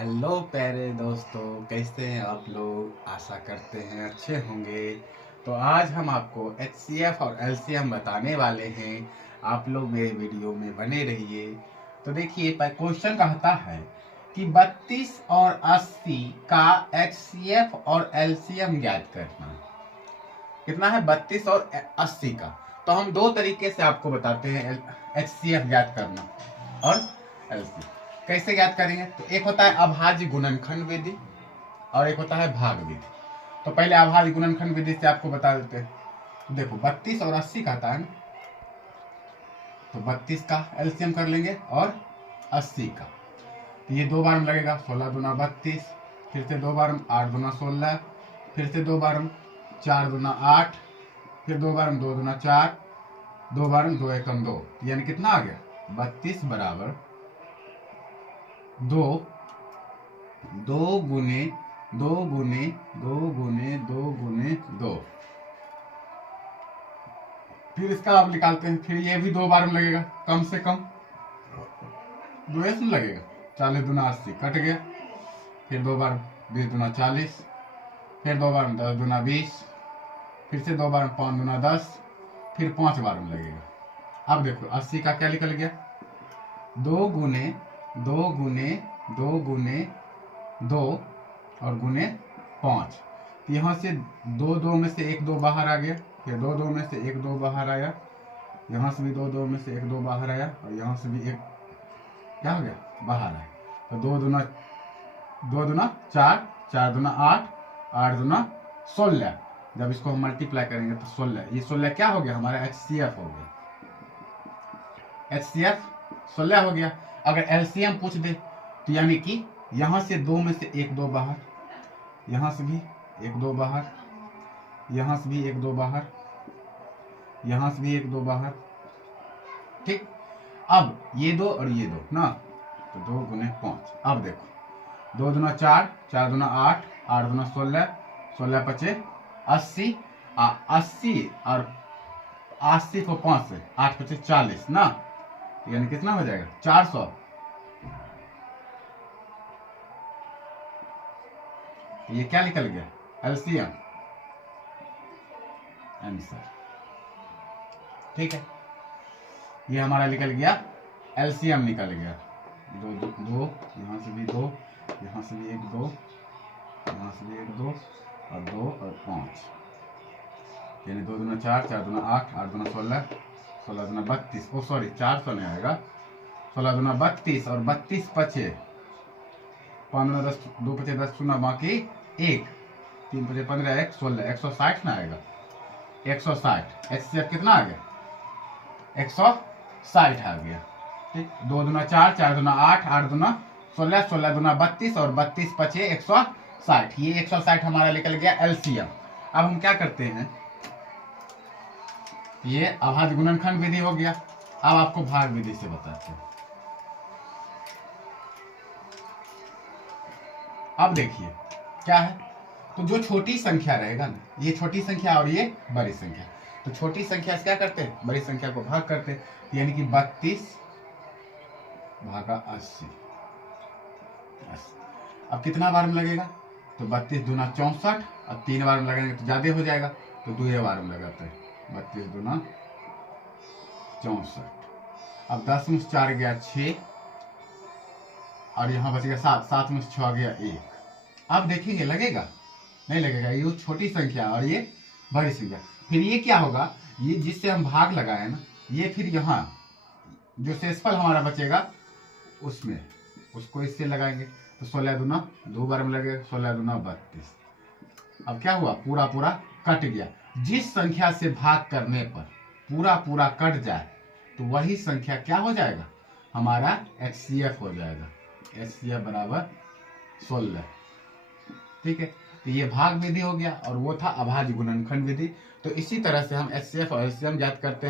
Hello प्यारे दोस्तों, कैसे हैं आप लोग। आशा करते हैं अच्छे होंगे। तो आज हम आपको HCF और LCM बताने वाले हैं। आप लोग मेरे वीडियो में बने रहिए। तो देखिए, क्वेश्चन कहता है कि 32 और 80 का HCF और LCM ज्ञात करना। कितना है? 32 और 80 का। तो हम दो तरीके से आपको बताते हैं HCF ज्ञात करना और LCM कैसे ज्ञात करेंगे। तो एक होता है अभाज्य गुणनखंड विधि और एक होता है भाग विधि। तो पहले अभाज्य गुणनखंड विधि से आपको बता देते हैं। तो देखो, 32 और 80 का आता है, तो 32 का LCM कर लेंगे और 80 का। तो ये दो बार में लगेगा, 16 दूना 32, फिर से दो बार में 8 दूना 16, फिर से दो बार में 4 दूना 8, फिर दो बार में 2 दूना 4, दो बार में 2 एकम 2, यानी कितना आ गया? 32 बराबर 2 गुने 2 गुने 2 गुने 2 गुने 2। फिर इसका आप निकालते हैं। फिर ये भी दो बार में लगेगा, कम से कम 2 में लगेगा। 40 दूना 80 कट गया। फिर दो बार 20 दूना 40, फिर दो बार में 10 दूना 20, फिर से दो बार में 5 दूना 10, फिर 5 बार में लगेगा। अब देखो 80 का क्या निकल गया? 2 गुने 2 गुने 2 गुने 2 और गुने 5। तो यहाँ से दो में से एक 2 बाहर आ गया, फिर दो में से एक 2 बाहर आया, यहाँ से भी दो में से एक 2 बाहर आया, और यहाँ से भी एक क्या हो गया? बाहर आया। तो 2 दूना 4, 4 दूना 8, 8 दूना 16। जब इसको हम मल्टीप्लाई करेंगे तो 16, ये 16 क्या हो गया? हमारा HCF हो गया। HCF 16 हो गया। अगर LCM पूछ दे तो यानी कि यहाँ से 2 में से एक 2 बाहर, यहाँ से भी एक 2 बाहर, यहाँ से भी एक 2 बाहर, यहाँ से भी एक 2 बाहर। ठीक, अब ये दो और ये दो ना, तो 2 गुने 5। अब देखो, 2 दूना 4, 4 दूना 8, 8 दूना 16, 16 पचे 80, 80 और 80 को 5 से 8 पचे 40 ना, यानी कितना हो जाएगा? 400। ये क्या निकल गया? LCM answer. ठीक है, ये हमारा निकल गया, LCM निकल गया। दो दो दो, यहाँ से भी 2, यहाँ से भी एक 2, यहाँ से भी एक 2 और 2 और 5, यानी 2 दूना 4, 4 दूना 8, 8 दूना 16, 16 दूना 32। ओ सॉरी, 400 नहीं आएगा। 16 दूना 32 और 32 पचे 5 दूना 10, 2 पचे 10 शून्य बाकी 1, 3 पचे 15, 1 16, 160 ना आएगा। 160 HCF कितना आ गया? 160 आ गया। ठीक, 2 दूना 4, 4 दूना 8, 8 दूना 16, 16 दूना 32 और 32 पचे 160। ये 160 हमारा निकल गया LCM। अब हम क्या करते हैं, ये अभाज्य गुणनखंड विधि हो गया। अब आपको भाग विधि से बताते हैं। अब देखिए क्या है, तो जो छोटी संख्या रहेगा ना, ये छोटी संख्या और ये बड़ी संख्या, तो छोटी संख्या से क्या करते हैं? बड़ी संख्या को भाग करते हैं, यानी कि 32 भागा 80। अब कितना बार में लगेगा? तो 32 दूना 64, अब 3 बार में लगाएंगे तो ज्यादा हो जाएगा, तो 2 बार में लगाते हैं। 32 दूना 64। अब 10 में 4 गया 6, और यहाँ बच गया 7, 7 में 6 गया 1। अब देखेंगे लगेगा? नहीं लगेगा। ये छोटी संख्या और ये बड़ी संख्या। फिर ये क्या होगा? ये जिससे हम भाग लगाए ना, ये फिर यहाँ जो शेषफल हमारा बचेगा उसमें उसको इससे लगाएंगे, तो 16 दूना 2 बार में लगेगा, 16 दूना 32। अब क्या हुआ? पूरा पूरा कट गया। जिस संख्या से भाग करने पर पूरा पूरा कट जाए तो वही संख्या क्या हो जाएगा? हमारा HCF हो जाएगा। HCF बराबर 16। ठीक है, तो ये भाग विधि हो गया और वो था अभाज्य गुणनखंड विधि। तो इसी तरह से हम HCF और LCM ज्ञात करते हैं।